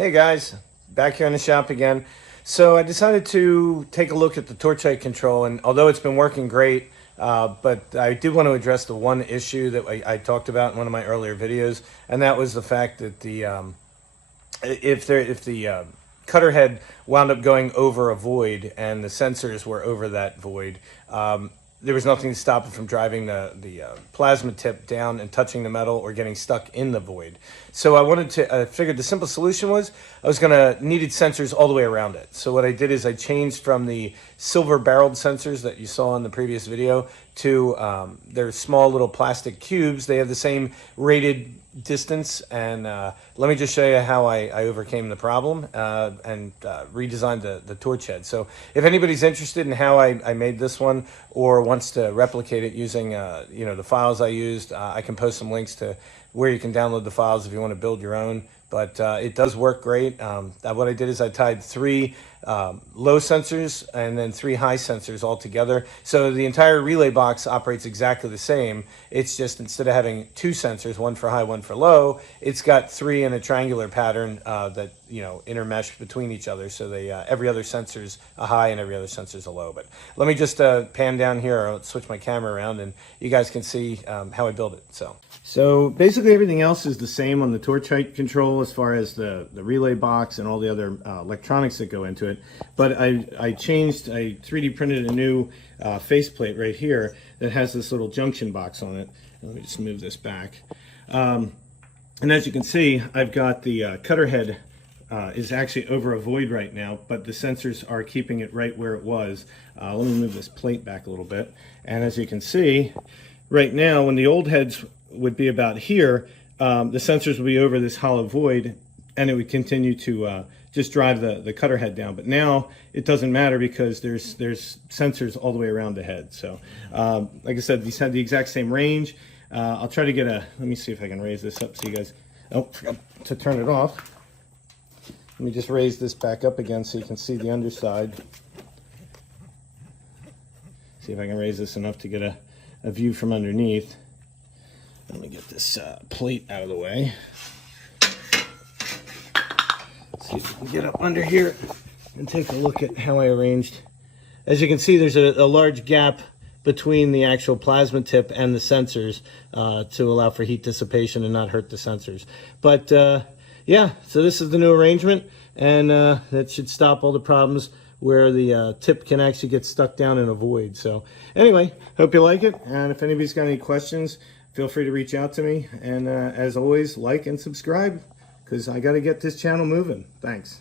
Hey guys, back here in the shop again. So I decided to take a look at the torch height control, and although it's been working great, but I did want to address the one issue that I talked about in one of my earlier videos, and that was the fact that if the cutter head wound up going over a void and the sensors were over that void, there was nothing to stop it from driving the plasma tip down and touching the metal or getting stuck in the void. So I figured the simple solution was I was needed sensors all the way around it. So what I did is I changed from the silver barreled sensors that you saw in the previous video to their small little plastic cubes. They have the same rated distance, and let me just show you how I overcame the problem and redesigned the torch head. So if anybody's interested in how I made this one or wants to replicate it using the files I used, I can post some links to where you can download the files if you want to build your own. But it does work great. What I did is I tied 3 low sensors and then 3 high sensors all together. So the entire relay box operates exactly the same. It's just instead of having 2 sensors, one for high, one for low, it's got 3 in a triangular pattern that intermesh between each other. So they every other sensor's a high and every other sensor's a low. But let me just pan down here. I'll switch my camera around and you guys can see how I build it. So basically everything else is the same on the torch height control as far as the relay box and all the other electronics that go into it. But I 3D printed a new faceplate right here that has this little junction box on it. Let me just move this back. And as you can see, I've got the cutter head is actually over a void right now, but the sensors are keeping it right where it was. Let me move this plate back a little bit. And as you can see, right now, when the old heads would be about here, the sensors would be over this hollow void, and it would continue to just drive the cutter head down. But now it doesn't matter because there's sensors all the way around the head. So like I said, these have the exact same range. I'll try to get let me see if I can raise this up so you guys, oh, forgot to turn it off. Let me just raise this back up again so you can see the underside. See if I can raise this enough to get a view from underneath. Let me get this plate out of the way. Let's see if we can get up under here and take a look at how I arranged. As you can see, there's a large gap between the actual plasma tip and the sensors to allow for heat dissipation and not hurt the sensors. But yeah, so this is the new arrangement, and that should stop all the problems where the tip can actually get stuck down in a void. So anyway, hope you like it, and if anybody's got any questions, feel free to reach out to me. And as always, like and subscribe, because I got to get this channel moving. Thanks.